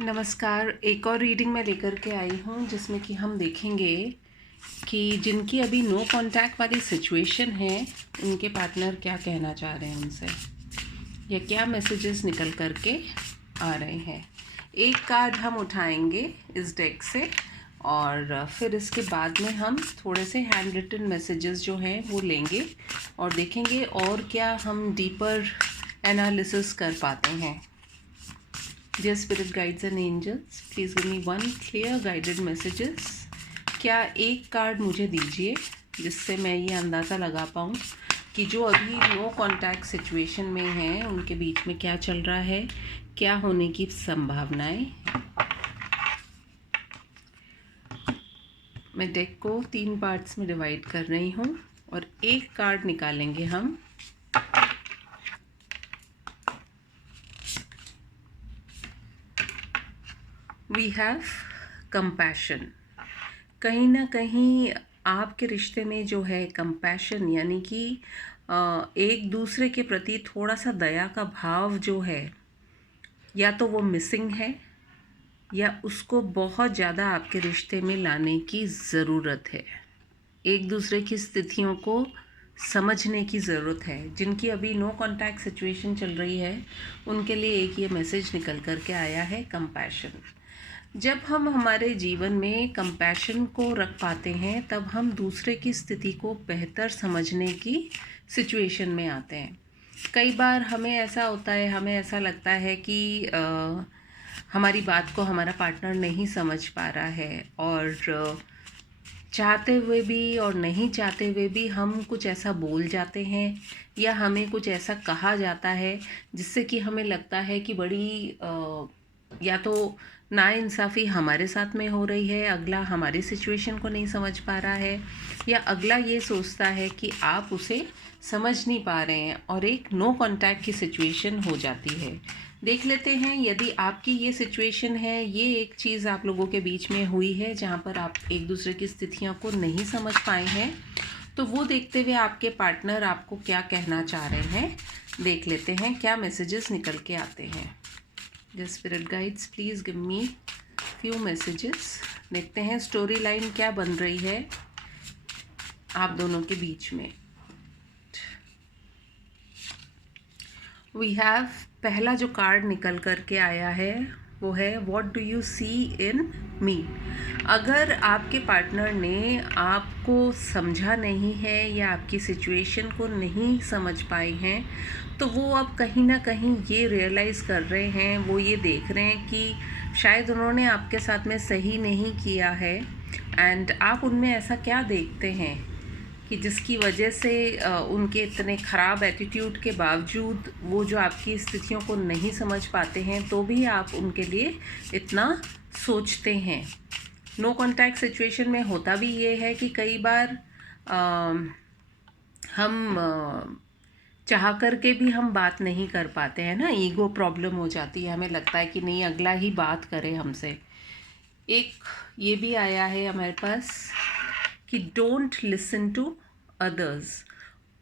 नमस्कार। एक और रीडिंग मैं लेकर के आई हूँ जिसमें कि हम देखेंगे कि जिनकी अभी नो कांटेक्ट वाली सिचुएशन है उनके पार्टनर क्या कहना चाह रहे हैं उनसे, या क्या मैसेजेस निकल कर के आ रहे हैं। एक कार्ड हम उठाएंगे इस डेक से और फिर इसके बाद में हम थोड़े से हैंड रिटन मैसेजेस जो हैं वो लेंगे और देखेंगे और क्या हम डीपर एनालिसिस कर पाते हैं। Dear Spirit Guides and Angels, please give me one clear guided messages। क्या एक कार्ड मुझे दीजिए जिससे मैं ये अंदाज़ा लगा पाऊँ कि जो अभी नो कांटेक्ट सिचुएशन में हैं उनके बीच में क्या चल रहा है, क्या होने की संभावनाएं। मैं डेक को 3 पार्ट्स में डिवाइड कर रही हूँ और एक कार्ड निकालेंगे हम। We have compassion. कहीं ना कहीं आपके रिश्ते में जो है कंपैशन यानी कि एक दूसरे के प्रति थोड़ा सा दया का भाव जो है, या तो वो मिसिंग है या उसको बहुत ज़्यादा आपके रिश्ते में लाने की ज़रूरत है। एक दूसरे की स्थितियों को समझने की ज़रूरत है। जिनकी अभी नो कांटेक्ट सिचुएशन चल रही है उनके लिए एक ये मैसेज निकल कर के आया है, कंपैशन। जब हम हमारे जीवन में कंपैशन को रख पाते हैं तब हम दूसरे की स्थिति को बेहतर समझने की सिचुएशन में आते हैं। कई बार हमें ऐसा होता है, हमें ऐसा लगता है कि हमारी बात को हमारा पार्टनर नहीं समझ पा रहा है और चाहते हुए भी और नहीं चाहते हुए भी हम कुछ ऐसा बोल जाते हैं या हमें कुछ ऐसा कहा जाता है जिससे कि हमें लगता है कि बड़ी या तो नाइंसाफ़ी हमारे साथ में हो रही है, अगला हमारी सिचुएशन को नहीं समझ पा रहा है, या अगला ये सोचता है कि आप उसे समझ नहीं पा रहे हैं और एक नो कांटेक्ट की सिचुएशन हो जाती है। देख लेते हैं यदि आपकी ये सिचुएशन है, ये एक चीज़ आप लोगों के बीच में हुई है जहाँ पर आप एक दूसरे की स्थितियों को नहीं समझ पाए हैं, तो वो देखते हुए आपके पार्टनर आपको क्या कहना चाह रहे हैं देख लेते हैं, क्या मैसेजेस निकल के आते हैं। The spirit guides please give me few messages. देखते हैं स्टोरी लाइन क्या बन रही है आप दोनों के बीच में। वी हैव, पहला जो कार्ड निकल कर के आया है वो है व्हाट डू यू सी इन मी। अगर आपके पार्टनर ने आपको समझा नहीं है या आपकी सिचुएशन को नहीं समझ पाए हैं तो वो अब कहीं ना कहीं ये रियलाइज़ कर रहे हैं, वो ये देख रहे हैं कि शायद उन्होंने आपके साथ में सही नहीं किया है। एंड आप उनमें ऐसा क्या देखते हैं कि जिसकी वजह से उनके इतने ख़राब एटीट्यूड के बावजूद वो जो आपकी स्थितियों को नहीं समझ पाते हैं तो भी आप उनके लिए इतना सोचते हैं। नो कांटेक्ट सिचुएशन में होता भी ये है कि कई बार हम चाह करके भी हम बात नहीं कर पाते हैं ना, ईगो प्रॉब्लम हो जाती है, हमें लगता है कि नहीं अगला ही बात करे हमसे। एक ये भी आया है हमारे पास कि डोंट लिसन टू अदर्स।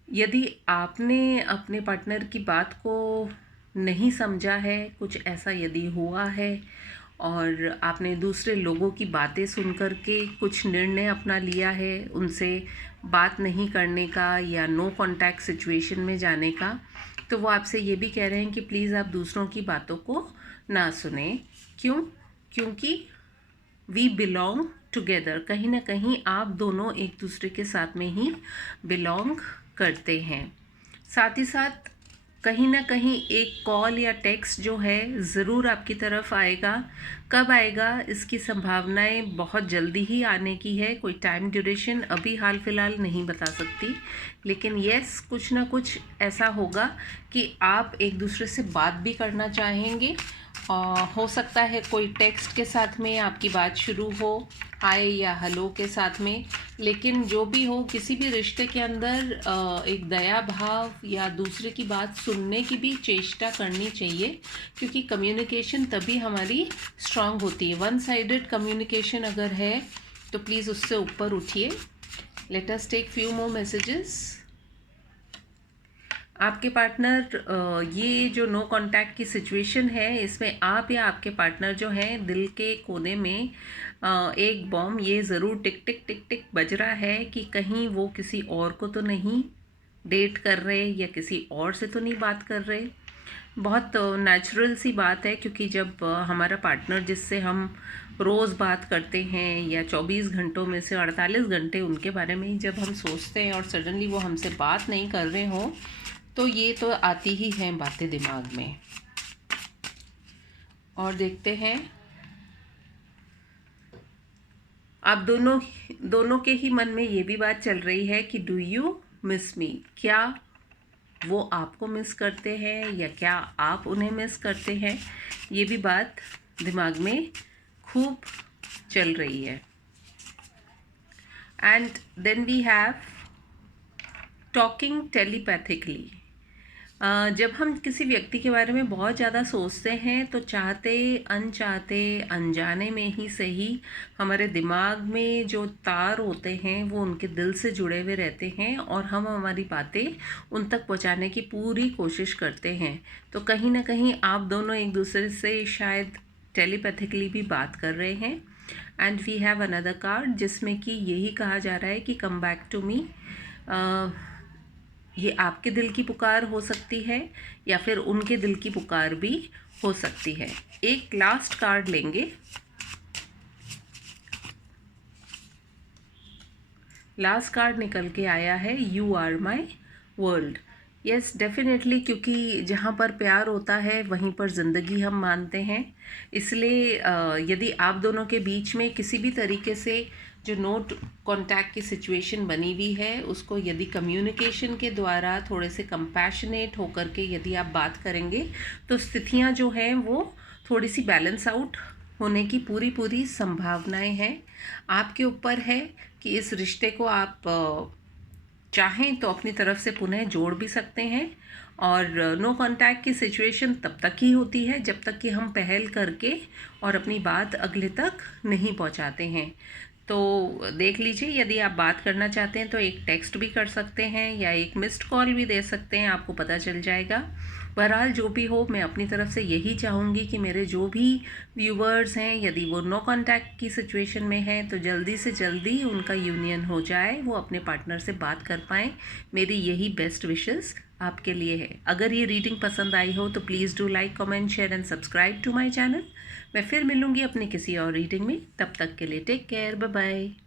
यदि आपने अपने पार्टनर की बात को नहीं समझा है, कुछ ऐसा यदि हुआ है और आपने दूसरे लोगों की बातें सुन कर के कुछ निर्णय अपना लिया है उनसे बात नहीं करने का या नो कांटेक्ट सिचुएशन में जाने का, तो वो आपसे ये भी कह रहे हैं कि प्लीज़ आप दूसरों की बातों को ना सुने। क्यों? क्योंकि वी बिलोंग टुगेदर। कहीं ना कहीं आप दोनों एक दूसरे के साथ में ही बिलोंग करते हैं। साथ ही साथ कहीं ना कहीं एक कॉल या टेक्स्ट जो है ज़रूर आपकी तरफ आएगा। कब आएगा इसकी संभावनाएं बहुत जल्दी ही आने की है, कोई टाइम ड्यूरेशन अभी हाल फिलहाल नहीं बता सकती, लेकिन यस कुछ ना कुछ ऐसा होगा कि आप एक दूसरे से बात भी करना चाहेंगे। हो सकता है कोई टेक्स्ट के साथ में आपकी बात शुरू हो, हाय या हेलो के साथ में, लेकिन जो भी हो किसी भी रिश्ते के अंदर एक दया भाव या दूसरे की बात सुनने की भी चेष्टा करनी चाहिए, क्योंकि कम्युनिकेशन तभी हमारी स्ट्रांग होती है। वन साइडेड कम्युनिकेशन अगर है तो प्लीज़ उससे ऊपर उठिए। Let us take few more messages. आपके पार्टनर ये जो नो कांटेक्ट की सिचुएशन है, इसमें आप या आपके पार्टनर जो हैं दिल के कोने में एक बॉम्ब ये ज़रूर टिक टिक टिक टिक बज रहा है कि कहीं वो किसी और को तो नहीं डेट कर रहे या किसी और से तो नहीं बात कर रहे। बहुत नेचुरल सी बात है, क्योंकि जब हमारा पार्टनर जिससे हम रोज़ बात करते हैं या 24 घंटों में से 48 घंटे उनके बारे में ही जब हम सोचते हैं और सडनली वो हमसे बात नहीं कर रहे हों, तो ये तो आती ही हैं बातें दिमाग में। और देखते हैं, आप दोनों के ही मन में ये भी बात चल रही है कि डू यू मिस मी, क्या वो आपको मिस करते हैं या क्या आप उन्हें मिस करते हैं, ये भी बात दिमाग में खूब चल रही है। And then we have talking telepathically. जब हम किसी व्यक्ति के बारे में बहुत ज़्यादा सोचते हैं तो चाहते अनचाहते अनजाने में ही सही हमारे दिमाग में जो तार होते हैं वो उनके दिल से जुड़े हुए रहते हैं और हम हमारी बातें उन तक पहुंचाने की पूरी कोशिश करते हैं। तो कहीं ना कहीं आप दोनों एक दूसरे से शायद टेलीपैथिकली भी बात कर रहे हैं। And we have another card जिसमें कि यही कहा जा रहा है कि कम बैक टू मी। ये आपके दिल की पुकार हो सकती है या फिर उनके दिल की पुकार भी हो सकती है। एक लास्ट कार्ड लेंगे। लास्ट कार्ड निकल के आया है you are my world. Yes definitely, क्योंकि जहाँ पर प्यार होता है वहीं पर ज़िंदगी हम मानते हैं। इसलिए यदि आप दोनों के बीच में किसी भी तरीके से जो नोट कांटेक्ट की सिचुएशन बनी हुई है उसको यदि कम्युनिकेशन के द्वारा थोड़े से कंपैशनेट होकर के यदि आप बात करेंगे तो स्थितियाँ जो हैं वो थोड़ी सी बैलेंस आउट होने की पूरी संभावनाएं हैं। आपके ऊपर है कि इस रिश्ते को आप चाहें तो अपनी तरफ से पुनः जोड़ भी सकते हैं। और नो कांटेक्ट की सिचुएशन तब तक ही होती है जब तक कि हम पहल करके और अपनी बात अगले तक नहीं पहुंचाते हैं। तो देख लीजिए, यदि आप बात करना चाहते हैं तो एक टेक्स्ट भी कर सकते हैं या एक मिस्ड कॉल भी दे सकते हैं, आपको पता चल जाएगा। बहरहाल जो भी हो, मैं अपनी तरफ से यही चाहूँगी कि मेरे जो भी व्यूवर्स हैं यदि वो नो कांटेक्ट की सिचुएशन में हैं तो जल्दी से जल्दी उनका यूनियन हो जाए, वो अपने पार्टनर से बात कर पाएँ। मेरी यही बेस्ट विशेस आपके लिए है। अगर ये रीडिंग पसंद आई हो तो please do like comment share and subscribe to my channel. मैं फिर मिलूँगी अपने किसी और रीडिंग में, तब तक के लिए टेक केयर, बाय बाय।